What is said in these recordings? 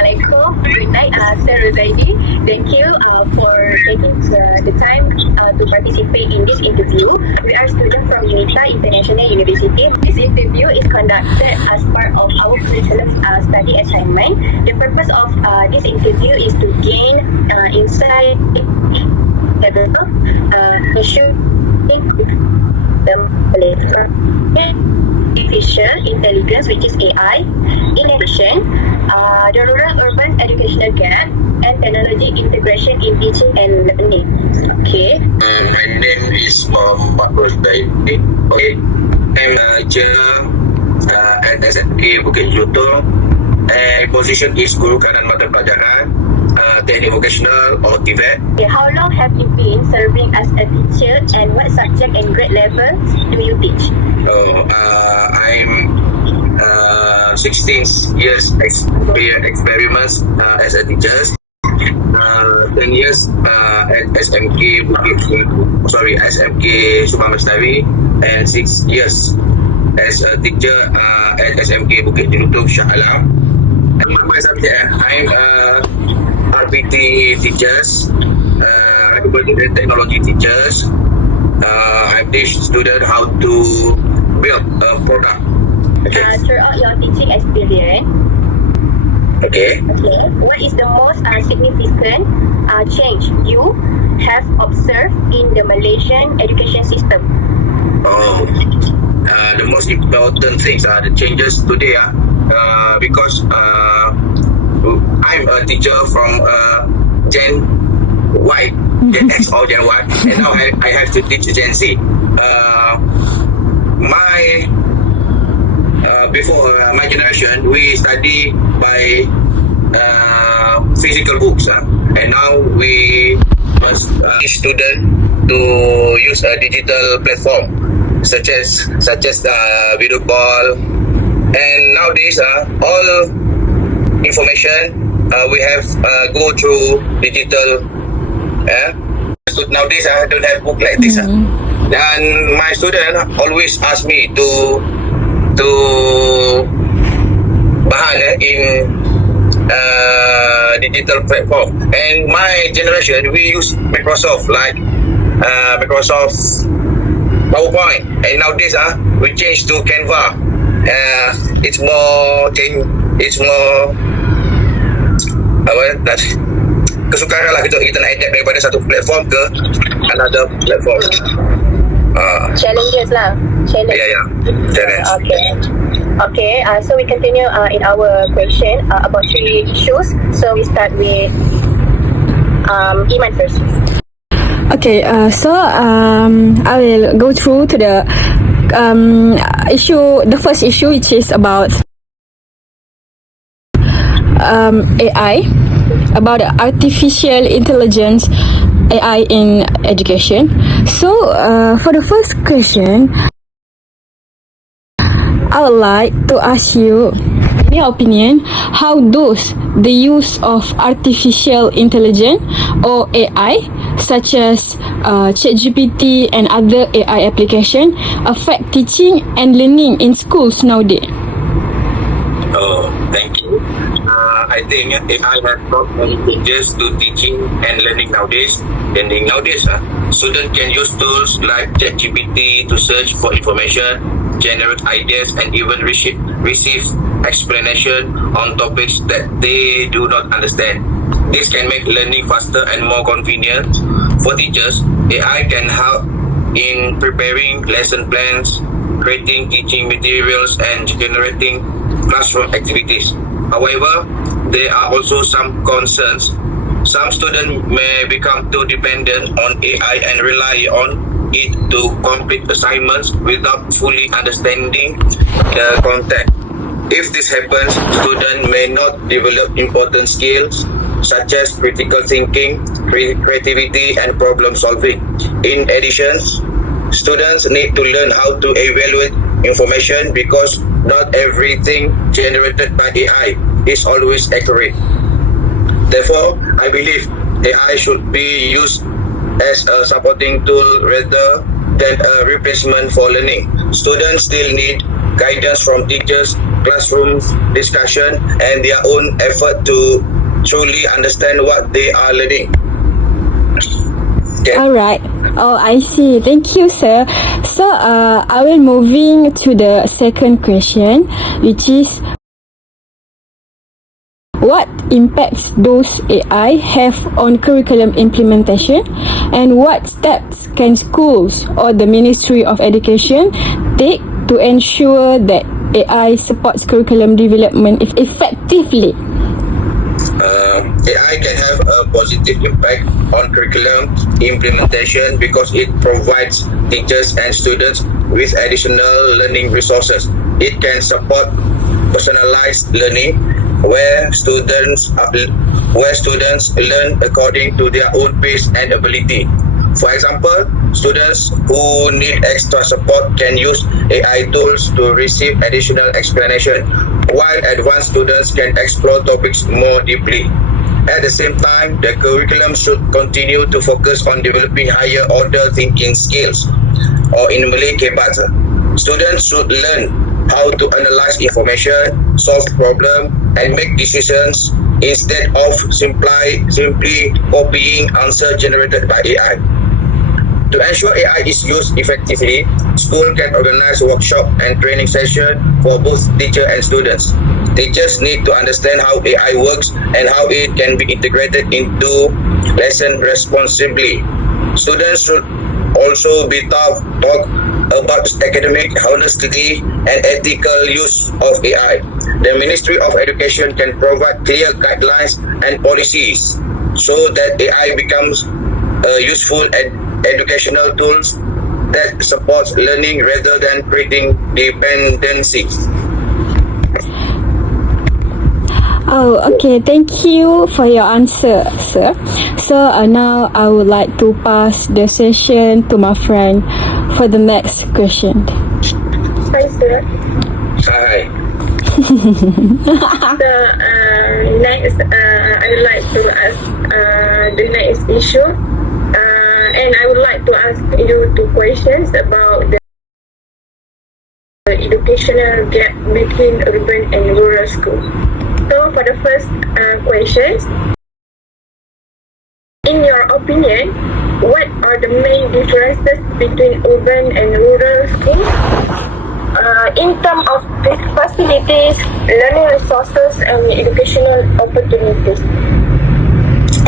Assalamualaikum. Good night, Sir Rozaidi. Thank you for taking the time to participate in this interview. We are students from UNITA International University. This interview is conducted as part of our curriculum study assignment. The purpose of this interview is to gain insight develop issue the artificial intelligence, which is AI. In addition, the rural-urban educational gap and technology integration in teaching and learning. Okay. My name is Muhammad Rosdaidi. Okay. I'm a teacher at SMK Bukit Jelutong, and position is Guru Kanan Mata Pelajaran, Teknik Vocational or TVET. Okay. How long have you been serving as a teacher, and what subject and grade level do you teach? I'm 16 years experiments as a teacher. 10 years at SMK SMK Subang Lestari, and 6 years as a teacher at SMK Bukit Jelutong Shah Alam. My subject, I'm RPT teachers, and technology teachers. I teach students how to build a product. Okay. Throughout your teaching experience, Okay. what is the most significant change you have observed in the Malaysian education system? The most important things are the changes today, because I'm a teacher from Gen Y, Gen X or Gen Y, and now I have to teach Gen Z. Before my generation, we study by physical books, and now we must teach students to use a digital platform such as video call, and nowadays all information we have go through digital. So nowadays I don't have book like this, and my student always ask me to bahan in digital platform. And my generation, we use Microsoft, like Microsoft PowerPoint, and nowadays we change to Canva. It's more kesukaran lah kita nak adapt daripada satu platform ke another platform. Challenges lah. Yeah. Challenge. Okay. So we continue in our question about 3 issues. So we start with Iman first. Okay, so I will go through to the the first issue, which is about AI, about artificial intelligence, AI in education. So for the first question, I would like to ask you, in your opinion, how does the use of artificial intelligence or AI, such as ChatGPT and other AI application, affect teaching and learning in schools nowadays? Thank you. I think AI has brought many changes to teaching and learning nowadays. Students can use tools like ChatGPT to search for information, generate ideas, and even receive explanation on topics that they do not understand. This can make learning faster and more convenient. For teachers, AI can help in preparing lesson plans, creating teaching materials, and generating classroom activities. However, there are also some concerns. Some students may become too dependent on AI and rely on it to complete assignments without fully understanding the content. If this happens, students may not develop important skills such as critical thinking, creativity, and problem solving. In addition, students need to learn how to evaluate information, because not everything generated by AI is always accurate. Therefore, I believe AI should be used as a supporting tool rather than a replacement for learning. Students still need guidance from teachers classroom discussion and their own effort to truly understand what they are learning. Okay. All right. Oh, I see. Thank you, sir. So, I will moving to the second question, which is, what impacts does AI have on curriculum implementation, and what steps can schools or the Ministry of Education take to ensure that AI supports curriculum development effectively? AI can have a positive impact on curriculum implementation because it provides teachers and students with additional learning resources. It can support personalized learning where students learn according to their own pace and ability. For example, students who need extra support can use AI tools to receive additional explanation, while advanced students can explore topics more deeply. At the same time, the curriculum should continue to focus on developing higher order thinking skills, or in Malay, kebat. Students should learn how to analyze information, solve problems, and make decisions instead of simply copying answers generated by AI. To ensure AI is used effectively, school can organize workshop and training sessions for both teachers and students. Teachers need to understand how AI works and how it can be integrated into lesson responsibly. Students should also be taught about academic honesty and ethical use of AI. The Ministry of Education can provide clear guidelines and policies so that AI becomes useful educational tools that supports learning rather than creating dependency. Oh, okay. Thank you for your answer, sir. So now I would like to pass the session to my friend for the next question. Hi, sir. Hi. So, next, I would like to ask the next issue. And I would like to ask you two questions about the educational gap between urban and rural schools. So for the first questions, in your opinion, what are the main differences between urban and rural schools? In terms of facilities, learning resources, and educational opportunities.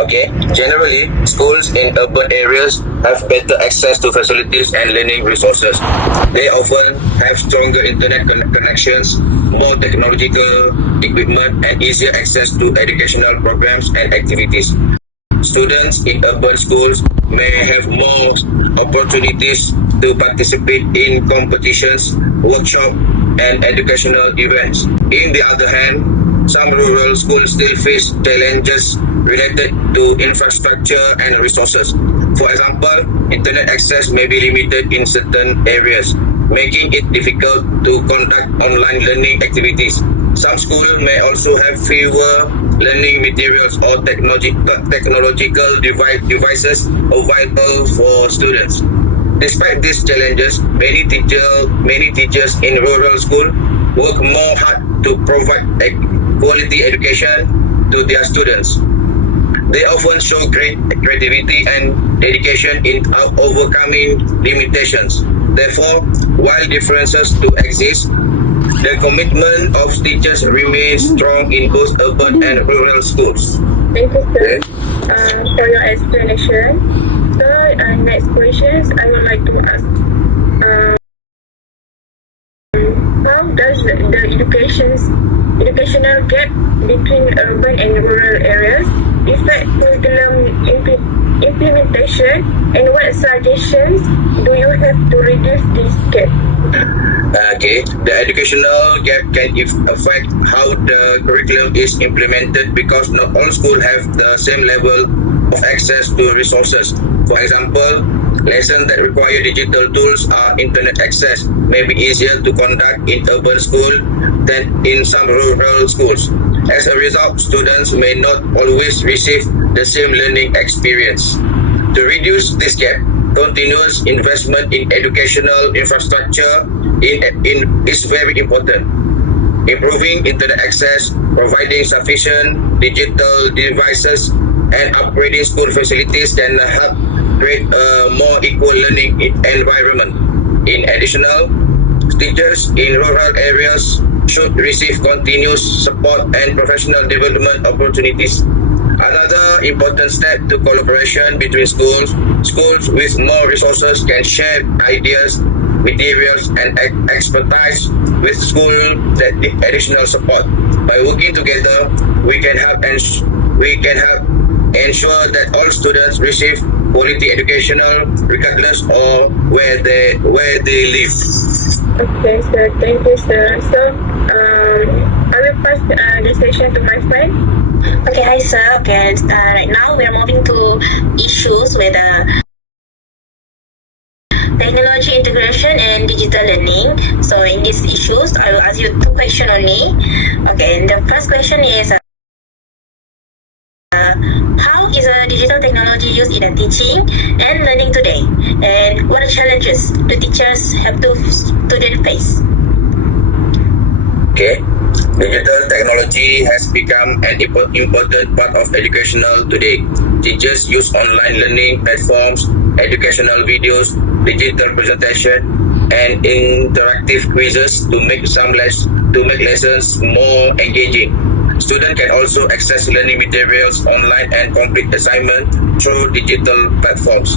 Okay. Generally, schools in urban areas have better access to facilities and learning resources. They often have stronger internet connections, more technological equipment, and easier access to educational programs and activities. Students in urban schools may have more opportunities to participate in competitions, workshops, and educational events. In the other hand, some rural schools still face challenges related to infrastructure and resources. For example, internet access may be limited in certain areas, making it difficult to conduct online learning activities. Some schools may also have fewer learning materials or technological devices available for students. Despite these challenges, many teachers in rural schools work more hard to provide a quality education to their students. They often show great creativity and dedication in overcoming limitations. Therefore, while differences do exist, the commitment of teachers remains strong in both urban and rural schools. Thank you, sir, for your explanation. So, next questions I would like to ask. How does the educational gap between urban and rural areas affect curriculum implementation, and what suggestions do you have to reduce this gap? Okay, the educational gap can affect how the curriculum is implemented because not all schools have the same level of access to resources. For example, lessons that require digital tools or internet access may be easier to conduct in urban schools than in some rural schools. As a result, students may not always receive the same learning experience. To reduce this gap, continuous investment in educational infrastructure is very important. Improving internet access, providing sufficient digital devices, and upgrading school facilities can help create a more equal learning environment. In addition, teachers in rural areas should receive continuous support and professional development opportunities. Another important step to collaboration between schools with more resources can share ideas, materials, and expertise with schools that need additional support. By working together, we can help ensure that all students receive quality educational regardless of where they live. Okay, sir. Thank you, sir. So, I will pass the session to my friend. Okay, hi sir. Okay, right now we are moving to issues with technology integration and digital learning. So in these issues, I will ask you 2 questions only. Okay, and the first question is how is digital technology used in teaching and learning today? And what challenges do teachers have to students face? Okay. Digital technology has become an important part of educational today. Teachers use online learning platforms, educational videos, digital presentation, and interactive quizzes to make lessons more engaging. Students can also access learning materials online and complete assignments through digital platforms.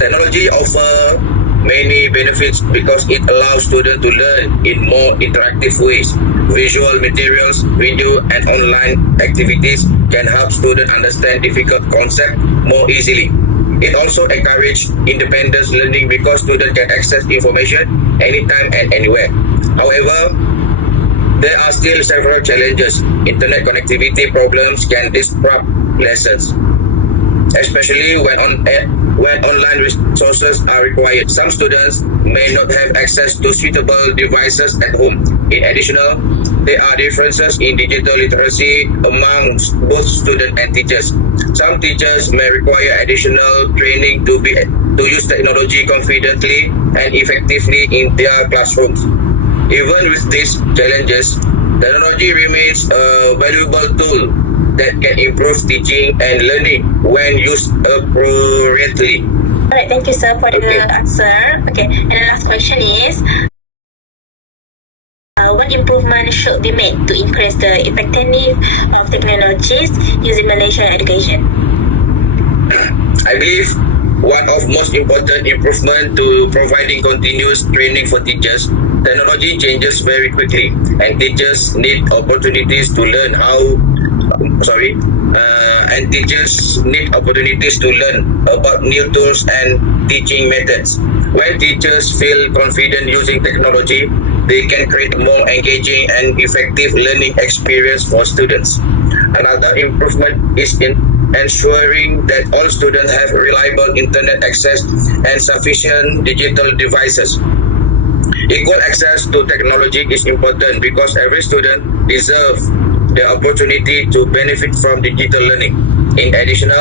Technology offers many benefits because it allows students to learn in more interactive ways. Visual materials, video, and online activities can help students understand difficult concepts more easily. It also encourages independent learning because students can access information anytime and anywhere. However, there are still several challenges. Internet connectivity problems can disrupt lessons, especially when online resources are required. Some students may not have access to suitable devices at home. In addition, there are differences in digital literacy amongst both students and teachers. Some teachers may require additional training to use technology confidently and effectively in their classrooms. Even with these challenges, technology remains a valuable tool that can improve teaching and learning when used appropriately. Alright, thank you sir for the answer. Okay, and the last question is what improvement should be made to increase the effectiveness of technologies using Malaysian education? I believe one of most important improvement to providing continuous training for teachers. Technology changes very quickly, and teachers need opportunities to learn about new tools and teaching methods. When teachers feel confident using technology, they can create more engaging and effective learning experience for students. Another improvement is in ensuring that all students have reliable internet access and sufficient digital devices. Equal access to technology is important because every student deserves the opportunity to benefit from digital learning. In addition,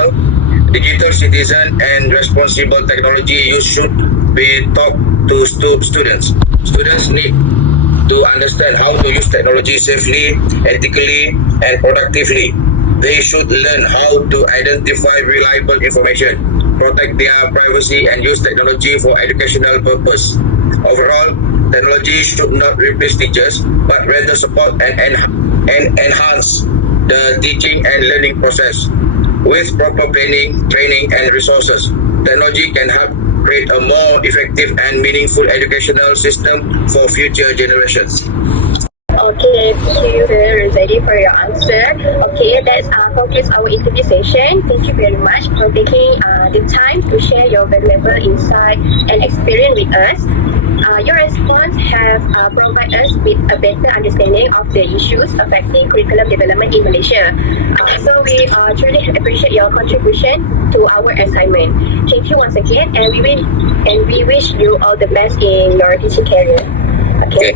digital citizen and responsible technology use should be taught to students. Students need to understand how to use technology safely, ethically, and productively. They should learn how to identify reliable information, protect their privacy, and use technology for educational purpose. Overall, technology should not replace teachers, but rather support and enhance the teaching and learning process. With proper planning, training, and resources, technology can help create a more effective and meaningful educational system for future generations. Okay, thank you, Sir Zaidi, for your answer. Okay, that concludes our interview session. Thank you very much for taking the time to share your valuable insight and experience with us. Your response have provided us with a better understanding of the issues affecting curriculum development in Malaysia. So we truly appreciate your contribution to our assignment. Thank you once again, and we wish you all the best in your teaching career. Okay.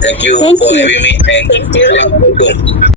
Thank you Thank for you. having me, and Thank you. welcome.